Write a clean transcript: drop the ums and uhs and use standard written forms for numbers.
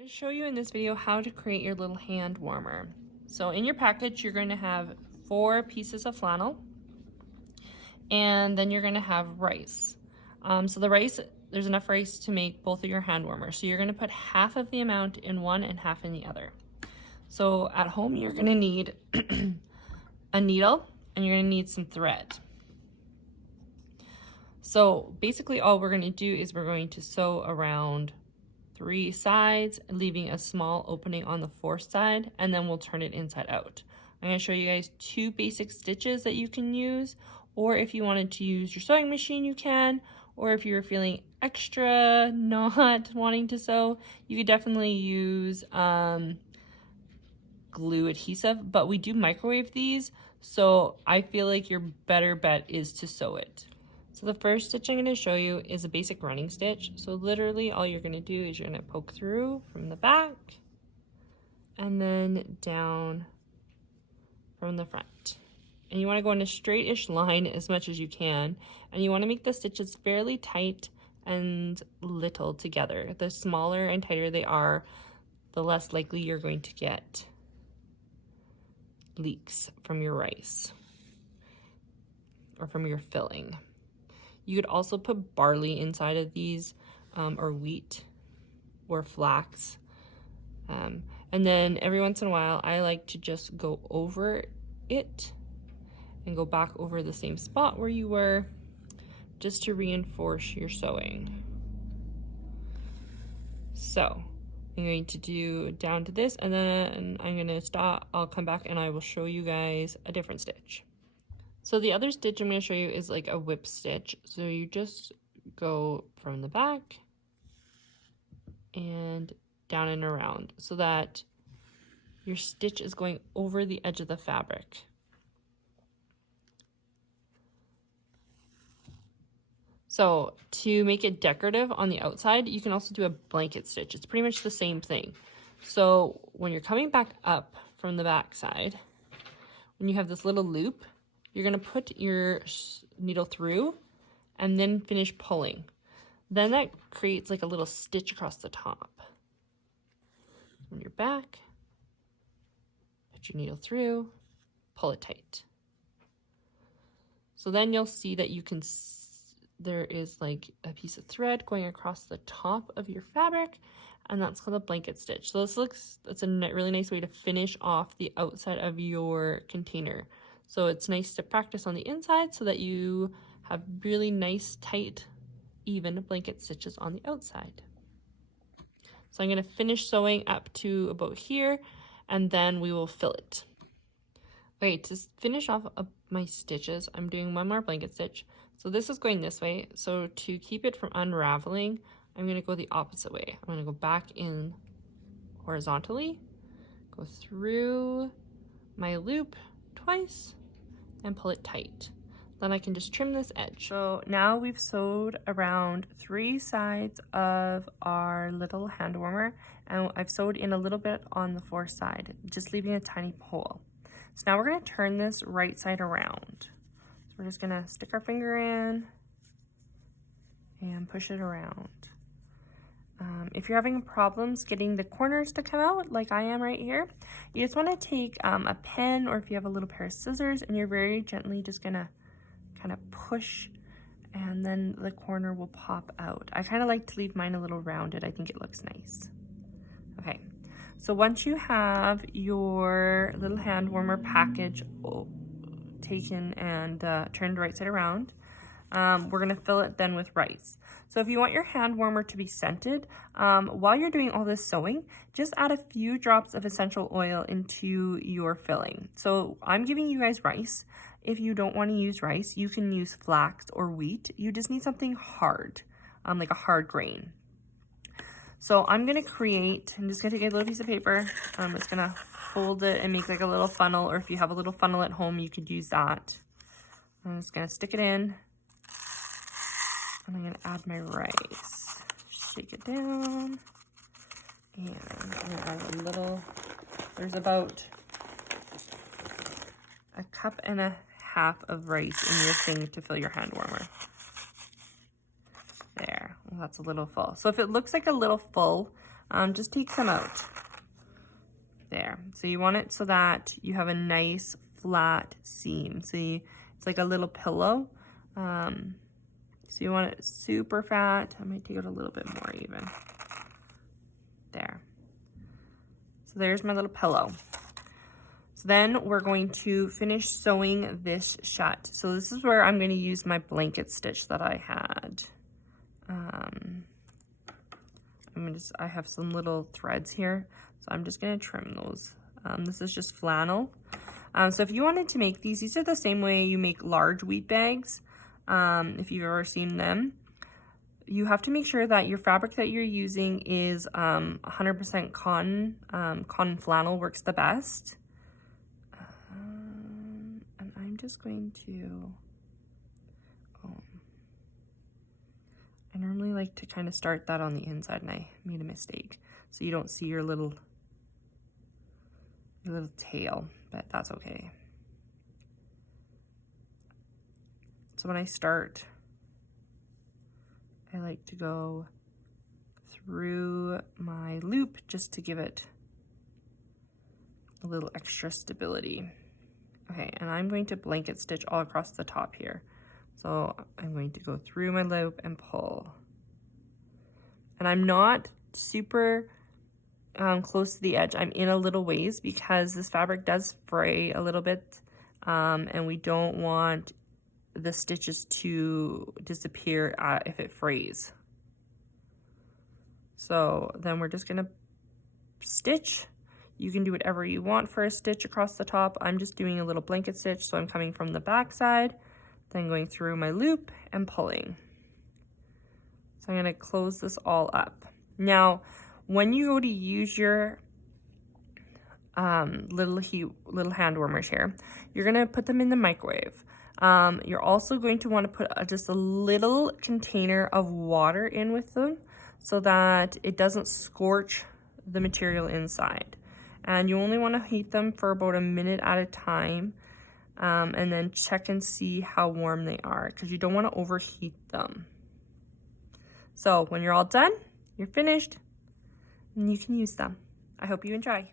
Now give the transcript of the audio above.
going to show you in this video how to create your little hand warmer. So in your package, you're going to have 4 pieces of flannel, and then you're going to have rice. So the rice, there's enough rice to make both of your hand warmers. So you're going to put half of the amount in one and half in the other. So at home, you're going to need a needle and you're going to need some thread. So basically all we're going to do is we're going to sew around 3 sides, leaving a small opening on the 4th side, and then we'll turn it inside out. I'm going to show you guys 2 basic stitches that you can use, or if you wanted to use your sewing machine, you can, or if you're feeling extra not wanting to sew, you could definitely use glue adhesive, but we do microwave these, so I feel like your better bet is to sew it. So the first stitch I'm going to show you is a basic running stitch. So literally all you're going to do is you're going to poke through from the back and then down from the front. And you want to go in a straight-ish line as much as you can. And you want to make the stitches fairly tight and little together. The smaller and tighter they are, the less likely you're going to get leaks from your rice or from your filling. You could also put barley inside of these, or wheat or flax. And then every once in a while, I like to just go over it and go back over the same spot where you were, just to reinforce your sewing. So I'm going to do down to this, and then I'm going to stop. I'll come back and I will show you guys a different stitch. So the other stitch I'm going to show you is like a whip stitch. So you just go from the back and down and around so that your stitch is going over the edge of the fabric. So to make it decorative on the outside, you can also do a blanket stitch. It's pretty much the same thing. So when you're coming back up from the back side, when you have this little loop, you're going to put your needle through and then finish pulling. Then that creates like a little stitch across the top. When you're back, put your needle through, pull it tight. So then you'll see that you can, there is like a piece of thread going across the top of your fabric, and that's called a blanket stitch. So that's a really nice way to finish off the outside of your container. So it's nice to practice on the inside so that you have really nice, tight, even blanket stitches on the outside. So I'm going to finish sewing up to about here, and then we will fill it. Okay, to finish off my stitches, I'm doing one more blanket stitch. So this is going this way. So to keep it from unraveling, I'm going to go the opposite way. I'm going to go back in horizontally, go through my loop twice, and pull it tight. Then I can just trim this edge. So now we've sewed around 3 sides of our little hand warmer, and I've sewed in a little bit on the 4th side, just leaving a tiny hole. So now we're going to turn this right side around. So we're just going to stick our finger in and push it around. If you're having problems getting the corners to come out, like I am right here, you just want to take a pen, or if you have a little pair of scissors, and you're very gently just going to kind of push, and then the corner will pop out. I kind of like to leave mine a little rounded. I think it looks nice. Okay, so once you have your little hand warmer package taken and turned right side around, we're going to fill it then with rice. So if you want your hand warmer to be scented, while you're doing all this sewing, just add a few drops of essential oil into your filling. So I'm giving you guys rice. If you don't want to use rice, you can use flax or wheat. You just need something hard, like a hard grain. So I'm just going to take a little piece of paper. I'm just going to fold it and make like a little funnel, or if you have a little funnel at home, you could use that. I'm just going to stick it in. And I'm going to add my rice. Shake it down. And I'm going to add a little, there's about a cup and a half of rice in your thing to fill your hand warmer. There, well, that's a little full. So if it looks like a little full, just take some out. There. So you want it so that you have a nice flat seam. See, it's like a little pillow. So you want it super fat. I might take out a little bit more even. There. So there's my little pillow. So then we're going to finish sewing this shut. So this is where I'm going to use my blanket stitch that I had. I have some little threads here, so I'm just going to trim those. This is just flannel. So if you wanted to make these are the same way you make large wheat bags. If you've ever seen them, you have to make sure that your fabric that you're using is 100% cotton. Cotton flannel works the best. And I'm just going to, I normally like to kind of start that on the inside, and I made a mistake. So you don't see your little tail, but that's okay. So when I start, I like to go through my loop just to give it a little extra stability. Okay, and I'm going to blanket stitch all across the top here. So I'm going to go through my loop and pull. And I'm not super close to the edge. I'm in a little ways because this fabric does fray a little bit, and we don't want the stitches to disappear if it frays. So then we're just gonna stitch. You can do whatever you want for a stitch across the top. I'm just doing a little blanket stitch, so I'm coming from the back side, then going through my loop and pulling. So I'm gonna close this all up. Now, when you go to use your little hand warmers here, you're gonna put them in the microwave. You're also going to want to put just a little container of water in with them so that it doesn't scorch the material inside. And you only want to heat them for about a minute at a time, and then check and see how warm they are, because you don't want to overheat them. So when you're all done, you're finished, and you can use them. I hope you enjoy.